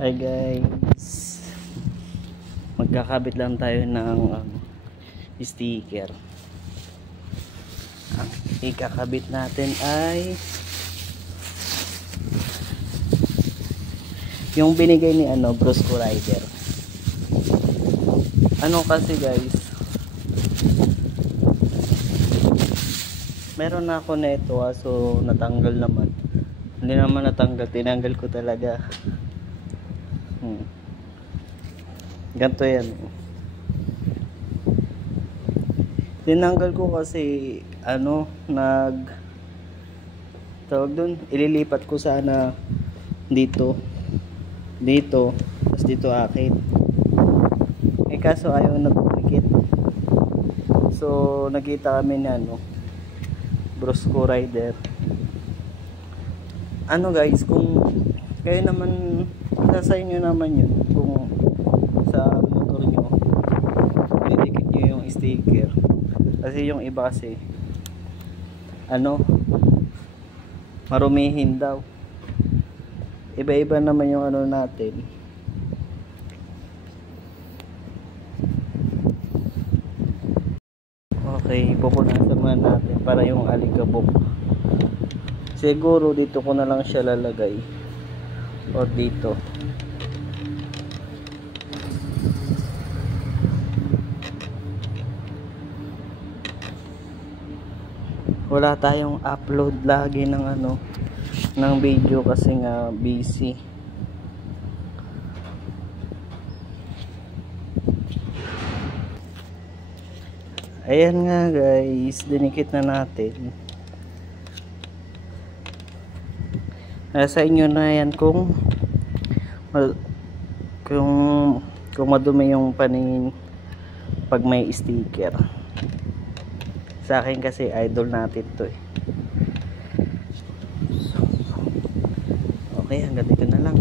Hi guys, magkakabit lang tayo ng sticker. Ang ikakabit natin ay yung binigay ni Brusco Rider. Kasi guys, meron na ako na ito so natanggal naman. Hindi naman natanggal, tinanggal ko talaga. Ganto yan. Tinanggal ko kasi tawag dun, ililipat ko sana dito, tapos dito akin. Kaso ayaw na dumikit. So nakita kami ni Brusco Rider. Guys, kung kayo naman, nasa inyo naman yun, kung sa motor nyo didikit nyo yung sticker. Kasi yung iba kasi marumihin daw. Iba-iba naman yung natin. Okay, pupunasan muna natin para yung alikabok. Siguro dito ko na lang siya lalagay o dito. Wala tayong upload lagi ng video kasi nga busy. Ayan nga guys, dinikit na natin. Nasa inyo na yan kung madumi yung paningin pag may sticker. Sa akin kasi idol natin to eh. Okay, hanggang dito na lang.